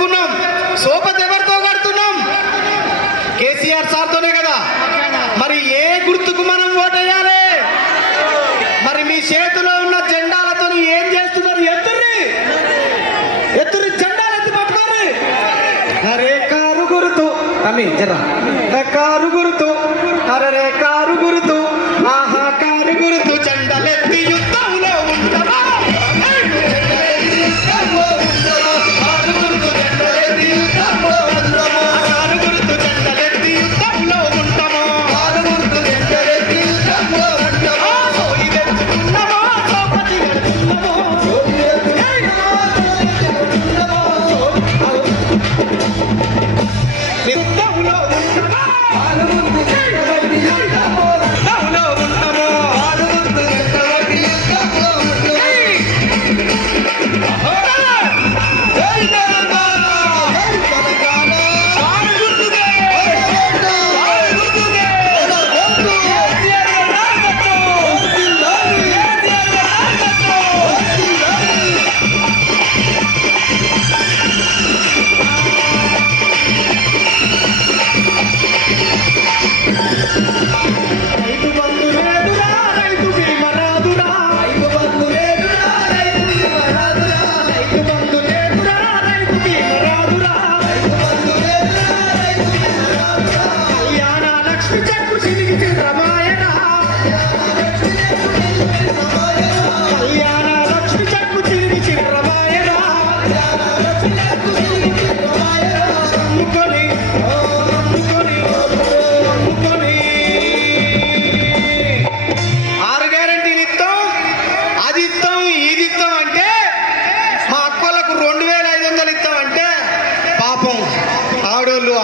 తెచ్చుకున్నాం. సోపతి ఎవరితో కడుతున్నాం? కేసీఆర్ సార్తోనే కదా. మరి ఏ గుర్తుకు మనం ఓటేయాలి? మరి మీ చేతిలో ఉన్న జెండాలతో ఏం చేస్తున్నారు? ఎత్తుర్రి జెండాలు ఎత్తి పట్టుకోరు. అరే కారు గుర్తు అమ్మి జరా కారు గుర్తు, అరే కారు గుర్తు, ఆహా కారు గుర్తు జెండాలెత్తి యుద్ధంలో ఉంటామా?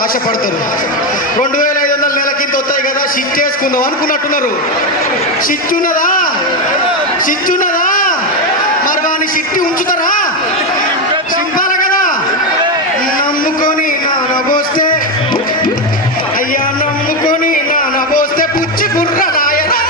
ఆశపడతారు. 2500 నెల కింద వస్తాయి కదా, షిట్ వేసుకుందాం అనుకున్నట్టున్నారు. షిట్టున్నదా? మరి వాని షిట్టి ఉంచుతారా? సింపాలి కదా. నమ్ముకొని నానబోస్తే అయ్యా, నమ్ముకొని నానబోస్తే పుచ్చి బుర్ర రాయరా.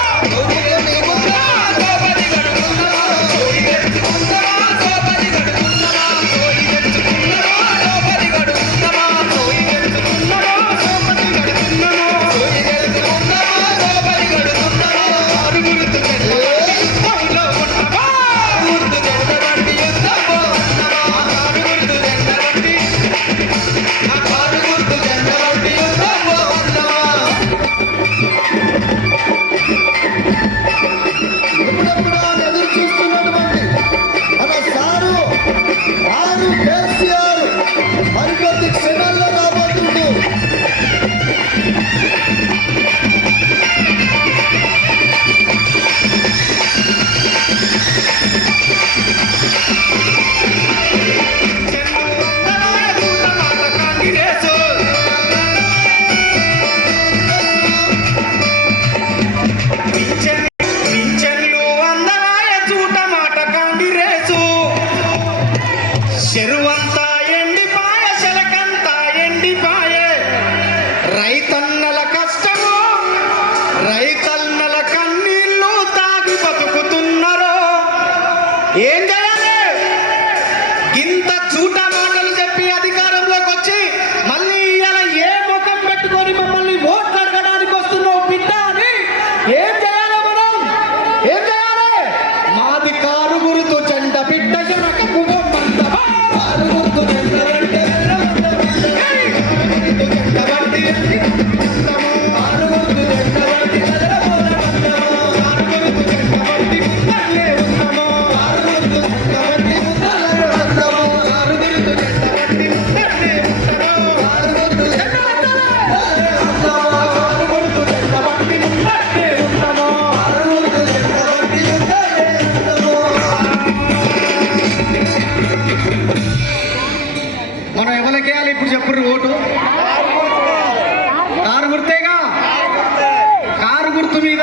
చెరువంతా ఎండిపాయ, శలకంతా ఎండిపాయే. రైతన్నల కష్టము, రైతన్నల కన్నీళ్ళు తాగి బతుకుతున్నారు. ఏం చేయాలి? ఇంత చూట మాటలు చెప్పి అధికారంలోకి వచ్చి మళ్ళీ ఇలా ఏ ముఖం పెట్టుకొని మమ్మల్ని ఓట్లు అడగడానికి వస్తున్నావు బిడ్డ అని ఏం చేయాలి? మనం ఏం చేయాలి? మాది కారు గుర్తు జెండా బిడ్డ ఎరకకు మనం ఎవరికేయాలి ఇప్పుడు చెప్పుర్రు ఓటు? కారు గుర్తేగా. కారు గుర్తు మీద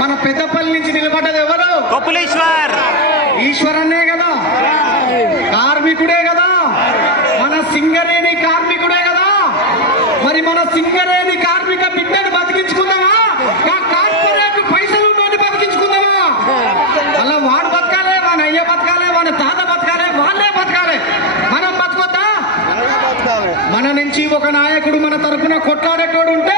మన పెద్దపల్లి నుంచి నిలబడ్డది ఎవరు? ఈశ్వరన్నే కదా, కార్మికుడే కదా, మన సింగరేణి కార్మికుడే కదా. మరి మన సింగరేణి కార్మిక బిడ్డను బతికించుకుందామా? కార్పొరేట్ పైసలు బతికించుకుందామా? అలా వాడు బతకాలి, వాని అయ్య బతకాలి, వాని తాత బతకాలి, వాళ్ళే బతకాలి. మనం బతకొద్దా? పెట్టేటోడు ఉంటే